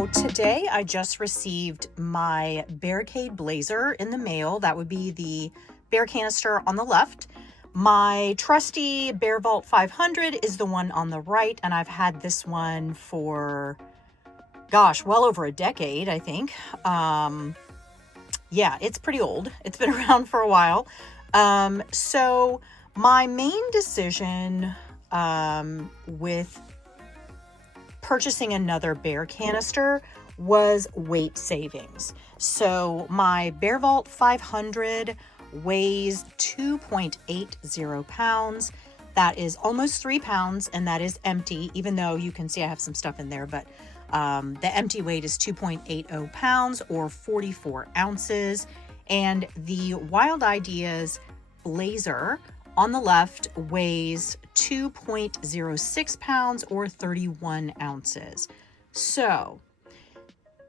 So today I just received my Bearikade Blazer in the mail. That would be the Bear canister on the left. My trusty BV500 is the one on the right, and I've had this one for, gosh, well over a decade, I think. Yeah, it's pretty old. It's been around for a while. So my main decision with purchasing another Bear canister was weight savings. So my BV500 weighs 2.80 pounds. That is almost 3 pounds, and that is empty, even though you can see I have some stuff in there, but the empty weight is 2.80 pounds or 44 ounces. And the Wild Ideas Blazer on the left weighs 2.06 pounds or 31 ounces. So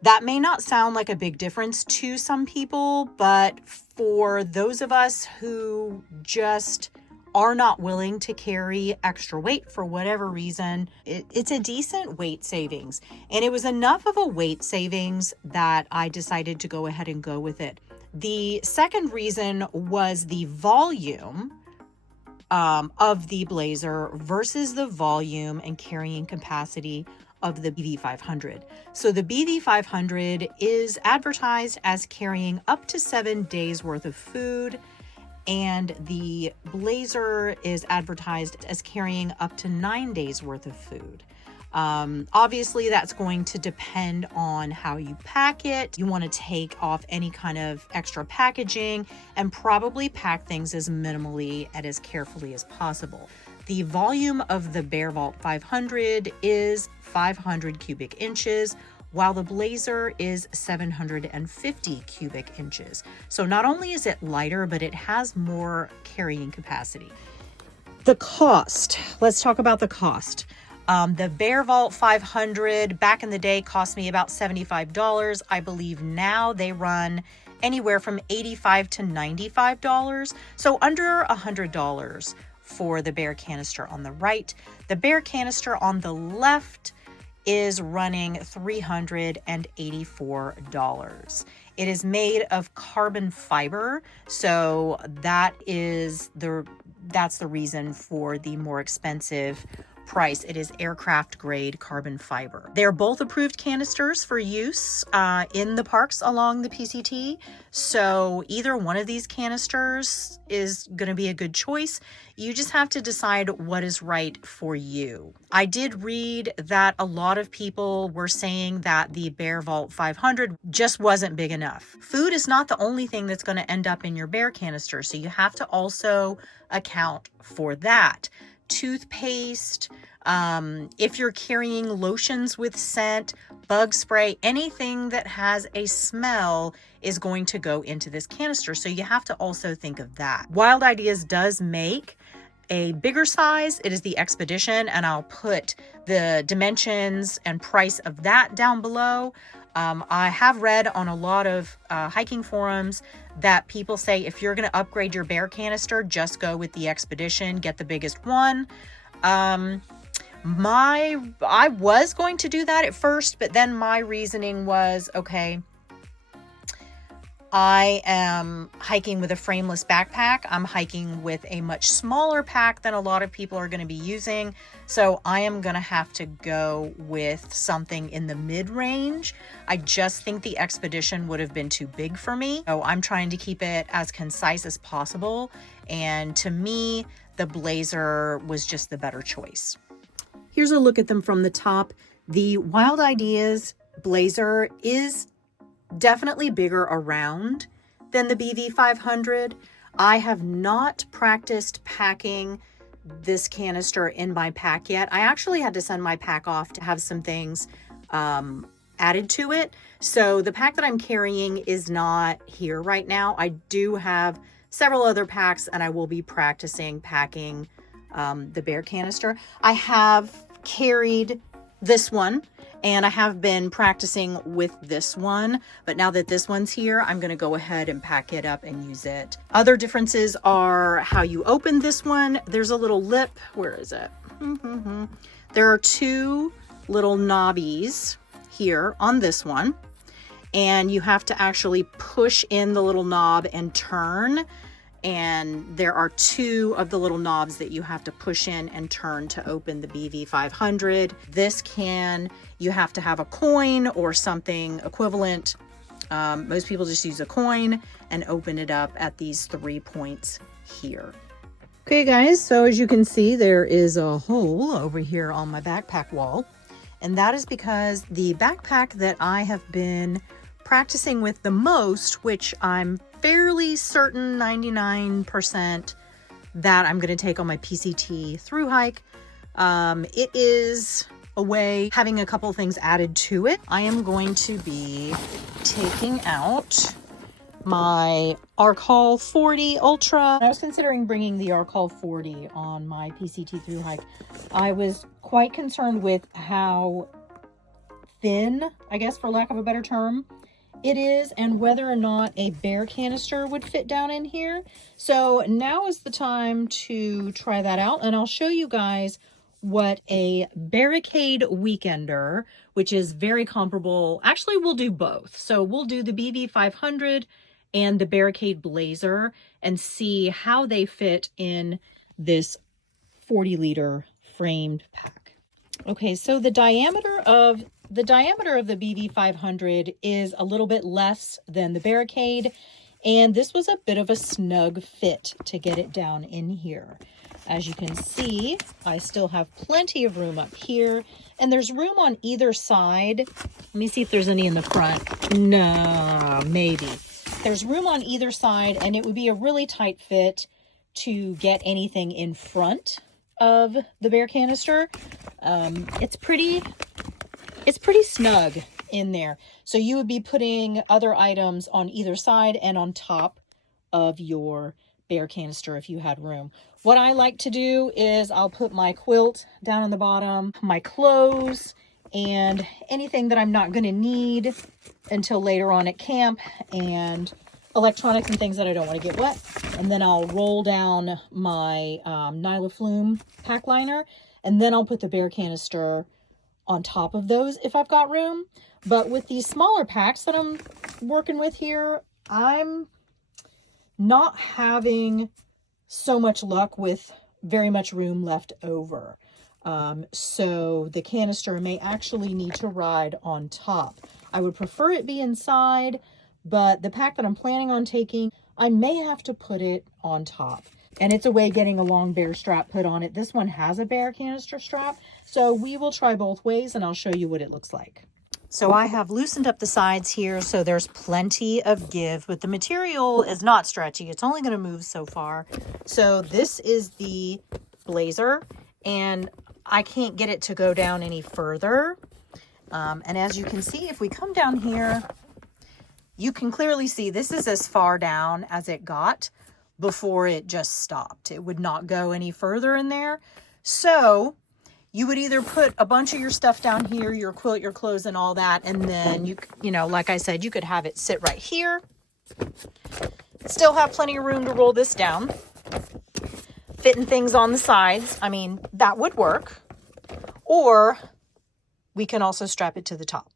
that may not sound like a big difference to some people, but for those of us who just are not willing to carry extra weight for whatever reason, it's a decent weight savings. And it was enough of a weight savings that I decided to go ahead and go with it. The second reason was the volume of the Blazer versus the volume and carrying capacity of the BV500. So the BV500 is advertised as carrying up to 7 days worth of food, and the Blazer is advertised as carrying up to 9 days worth of food. Obviously that's going to depend on how you pack it. You want to take off any kind of extra packaging and probably pack things as minimally and as carefully as possible. The volume of the BV500 is 500 cubic inches, while the Blazer is 750 cubic inches. So not only is it lighter, but it has more carrying capacity. The cost, let's talk about the cost. The BV500 back in the day cost me about $75. I believe now they run anywhere from $85 to $95. So under $100 for the Bear canister on the right. The Bear canister on the left is running $384. It is made of carbon fiber, so that's the reason for the more expensive price. It is aircraft grade carbon fiber. They're both approved canisters for use in the parks along the PCT. So either one of these canisters is going to be a good choice. You just have to decide what is right for you. I did read that a lot of people were saying that the BV500 just wasn't big enough. Food is not the only thing that's going to end up in your Bear canister, so you have to also account for that. Toothpaste, if you're carrying lotions with scent, bug spray, anything that has a smell is going to go into this canister. So you have to also think of that. Wild Ideas does make a bigger size. It is the Expedition, and I'll put the dimensions and price of that down below. I have read on a lot of hiking forums that people say if you're going to upgrade your Bear canister, just go with the Expedition, get the biggest one. I was going to do that at first, but then my reasoning was, okay, I am hiking with a frameless backpack. I'm hiking with a much smaller pack than a lot of people are going to be using. So I am going to have to go with something in the mid-range. I just think the Expedition would have been too big for me. So I'm trying to keep it as concise as possible. And to me, the Blazer was just the better choice. Here's a look at them from the top. The Wild Ideas Blazer is definitely bigger around than the BV500. I have not practiced packing this canister in my pack yet. I actually had to send my pack off to have some things added to it. So the pack that I'm carrying is not here right now. I do have several other packs, and I will be practicing packing the Bear canister. I have carried this one, and I have been practicing with this one, but now that this one's here, I'm going to go ahead and pack it up and use it. Other differences are how you open this one. There's a little lip. Where is it? There are two little knobbies here on this one, and you have to actually push in the little knob and turn. And there are 2 of the little knobs that you have to push in and turn to open the BV500. This can, you have to have a coin or something equivalent. Most people just use a coin and open it up at these 3 points here. Okay guys, so as you can see, there is a hole over here on my backpack wall. And that is because the backpack that I have been practicing with the most, which I'm fairly certain 99% that I'm going to take on my PCT through hike. It is a way having a couple things added to it. I am going to be taking out my Arcall 40 Ultra. I was considering bringing the Arcall 40 on my PCT through hike. I was quite concerned with how thin, I guess for lack of a better term, it is, and whether or not a bear canister would fit down in here. So now is the time to try that out, and I'll show you guys what a Bearikade Weekender, which is very comparable. Actually, we'll do both. So we'll do the BV500 and the Bearikade Blazer and see how they fit in this 40-liter framed pack. Okay, so the diameter of the BV500 is a little bit less than the Bearikade, and this was a bit of a snug fit to get it down in here. As you can see, I still have plenty of room up here, and there's room on either side. Let me see if there's any in the front. No, maybe. There's room on either side, and it would be a really tight fit to get anything in front of the bear canister. It's pretty snug in there. So you would be putting other items on either side and on top of your bear canister if you had room. What I like to do is I'll put my quilt down on the bottom, my clothes, and anything that I'm not going to need until later on at camp, and electronics and things that I don't want to get wet. And then I'll roll down my Nylaflume pack liner, and then I'll put the bear canister on top of those if I've got room. But with these smaller packs that I'm working with here, I'm not having so much luck with very much room left over. So the canister may actually need to ride on top. I would prefer it be inside, but the pack that I'm planning on taking, I may have to put it on top. And it's a way getting a long bear strap put on it. This one has a bear canister strap, so we will try both ways and I'll show you what it looks like. So I have loosened up the sides here, so there's plenty of give, but the material is not stretchy. It's only going to move so far. So this is the Blazer, and I can't get it to go down any further. And as you can see, if we come down here, you can clearly see this is as far down as it got before it just stopped. It would not go any further in there. So you would either put a bunch of your stuff down here, your quilt, your clothes, and all that, and then you know, like I said, you could have it sit right here. Still have plenty of room to roll this down. Fitting things on the sides, I mean, that would work. Or we can also strap it to the top.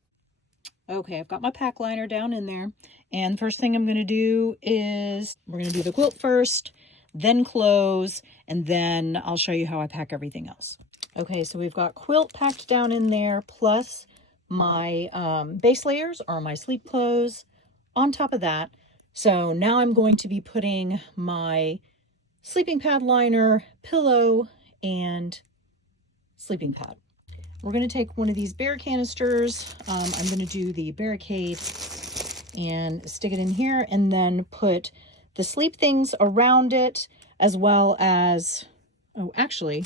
Okay, I've got my pack liner down in there. And the first thing I'm going to do is we're going to do the quilt first, then clothes, and then I'll show you how I pack everything else. Okay, so we've got quilt packed down in there, plus my base layers or my sleep clothes on top of that. So now I'm going to be putting my sleeping pad liner, pillow, and sleeping pad. We're going to take one of these bear canisters. I'm going to do the Bearikade and stick it in here, and then put the sleep things around it, as well as, oh, actually,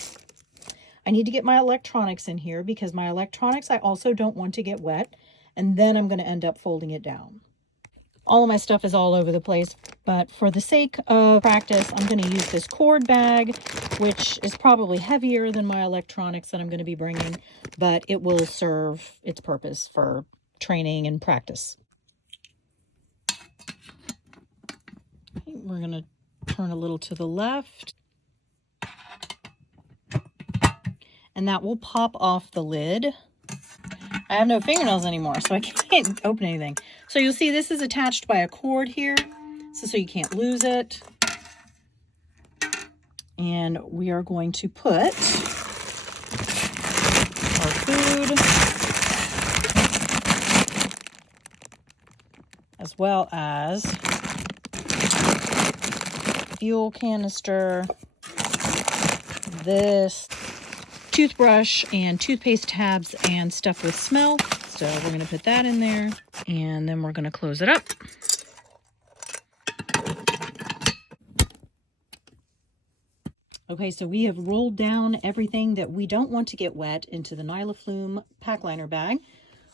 I need to get my electronics in here because my electronics I also don't want to get wet, and then I'm going to end up folding it down. All of my stuff is all over the place, but for the sake of practice, I'm going to use this cord bag, which is probably heavier than my electronics that I'm going to be bringing, but it will serve its purpose for training and practice. Okay, we're going to turn a little to the left, and that will pop off the lid. I have no fingernails anymore, so I can't open anything. So you'll see this is attached by a cord here, so you can't lose it. And we are going to put our food, as well as fuel canister, this toothbrush and toothpaste tabs and stuff with smell. So we're going to put that in there, and then we're going to close it up. Okay, so we have rolled down everything that we don't want to get wet into the Nylaflume pack liner bag.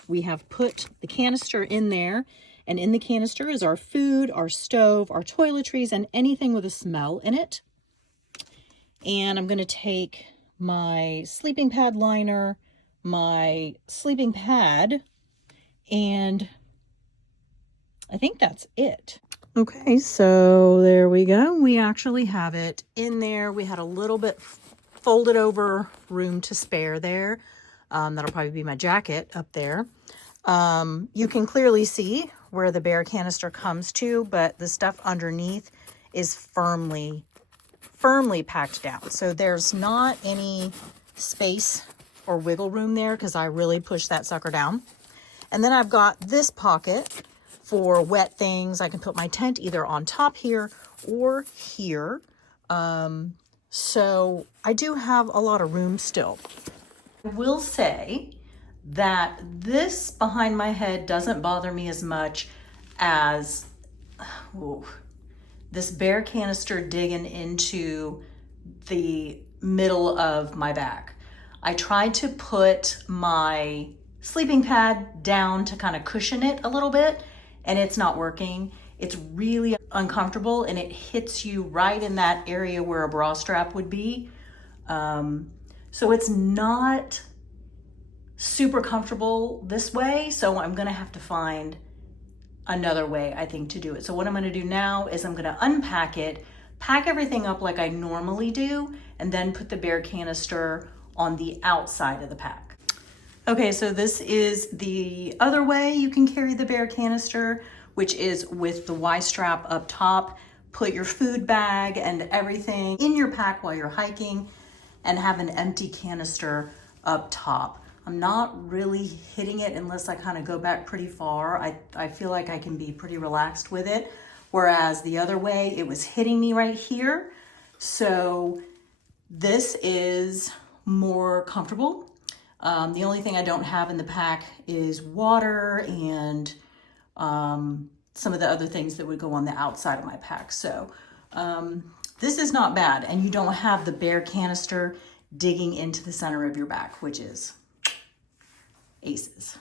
We have put the canister in there, and in the canister is our food, our stove, our toiletries, and anything with a smell in it. And I'm going to take my sleeping pad liner, my sleeping pad, and I think that's it. Okay, so there we go. We actually have it in there. We had a little bit folded over room to spare there. That'll probably be my jacket up there. You can clearly see where the Bear canister comes to, but the stuff underneath is firmly packed down. So there's not any space or wiggle room there because I really pushed that sucker down. And then I've got this pocket for wet things. I can put my tent either on top here or here. So I do have a lot of room still. I will say that this behind my head doesn't bother me as much as this Bear canister digging into the middle of my back. I tried to put my sleeping pad down to kind of cushion it a little bit, and it's not working. It's really uncomfortable, and it hits you right in that area where a bra strap would be. So it's not super comfortable this way, so I'm gonna have to find another way, I think, to do it. So what I'm gonna do now is I'm gonna unpack it, pack everything up like I normally do, and then put the Bear canister on the outside of the pack. Okay, so this is the other way you can carry the Bear canister, which is with the Y-strap up top. Put your food bag and everything in your pack while you're hiking and have an empty canister up top. I'm not really hitting it unless I kind of go back pretty far. I feel like I can be pretty relaxed with it. Whereas the other way, it was hitting me right here. So this is more comfortable. The only thing I don't have in the pack is water and some of the other things that would go on the outside of my pack. So this is not bad. And you don't have the Bear canister digging into the center of your back, which is aces.